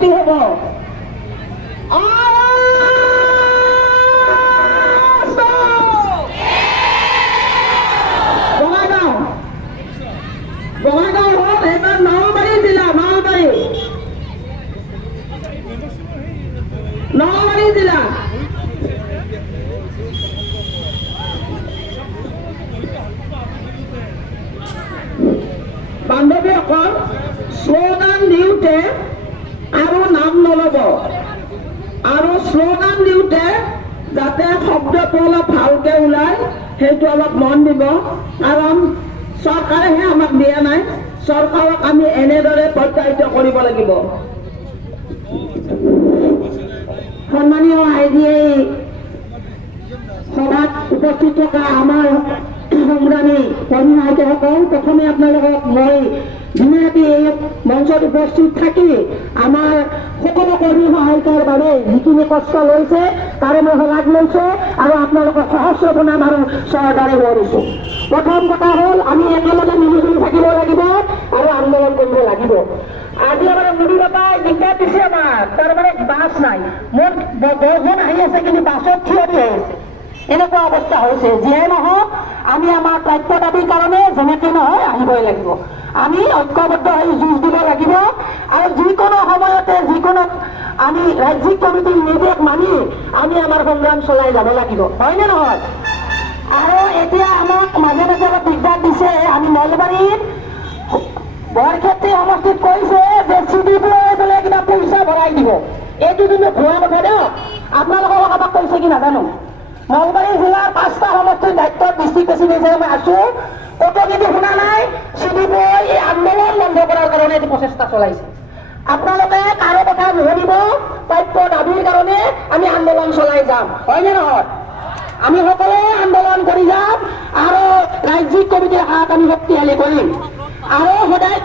নিষ্পত্তি হব। বঙাইগাঁও হ'ল এইবাৰ নলবাৰী জিলা, নলবাৰী জিলা। বান্ধৱীসকল, শ্লোগান দিওঁতে আৰু নাম নলব, আৰু শ্লোগান দিওঁতে যাতে শব্দটো অলপ ভালকে ওলায় সেইটো অলপ মন দিব, কাৰণ চৰকাৰেহে আমাক দিয়া নাই, চৰকাৰক আমি এনেদৰে প্ৰত্যাহিত কৰিব লাগিব। সন্মানীয় আইডিএ সভাত উপস্থিত থকা আমাৰ সংগ্ৰামী কৰ্মী আইতাসকল, প্ৰথমে আপোনালোকক মই ধুনীয়াকৈ এই মঞ্চত উপস্থিত থাকি আমাৰ সকলো কৰ্মী সহায়কৰ বাবে যিখিনি কষ্ট লৈছে তাৰে মই শলাগ লৈছো আৰু আপোনালোকক সহস্ৰ প্ৰণাম আৰু শ্ৰদ্ধাৰে সোঁৱৰিছো। প্ৰথম কথা হ'ল আমি একেলগে মিলিজুলি থাকিব লাগিব আৰু আন্দোলন কৰিব লাগিব। আজি আমাৰ মুড়িবাপাই দিগদাৰ দিছে আমাক, তাৰমানে বাছ নাই, মোৰ 10জন আহি আছে কিন্তু বাছত থিয় দি আছে, এনেকুৱা অৱস্থা হৈছে। যিয়ে নহওক আমি আমাৰ প্ৰাপ্য দাবীৰ কাৰণে যেনেকে নহয় আহিবই লাগিব। আমি ঐক্যবদ্ধ হৈ যুঁজ দিব লাগিব আৰু যিকোনো সময়তে যিকোনো আমি ৰাজ্যিক কমিটিৰ নিৰ্দেশ মানি আমি আমাৰ সংগ্ৰাম চলাই যাব লাগিব, হয়নে নহয়? আৰু এতিয়া আমাক মাজে মাজে অলপ দিগদাৰ দিছে। আমি নলবাৰীত বৰক্ষেত্ৰী সমষ্টিত কৈছে যে চিডিপিঅ বোলে কিবা পইচা ভৰাই দিব, এইটো কিন্তু ভুৱা কথা দিয়ক। আপোনালোকৰ কাৰোবাক কৈছে কি নাজানো। নলবাৰী জিলাৰ 5টা সমষ্টিৰ দায়িত্বত ডিষ্ট্ৰিক্ট প্ৰেচিডেণ্ট হিচাপে মই আছো, ক'তো কিন্তু শুনা নাই চিডিপিঅ এই আন্দোলন বন্ধ কৰাৰ কাৰণে এইটো প্ৰচেষ্টা চলাইছে। আপোনালোকে কাৰো কথা নুশুনিব, প্ৰাপ্য দাবীৰ কাৰণে আমি আন্দোলন চলাই যাম, হয়নে নহয়? আমি সকলোৱে আন্দোলন কৰি যাম আৰু ৰাজ্যিক কমিটিৰ হাত আমি শক্তিশালী কৰিম আৰু সদায়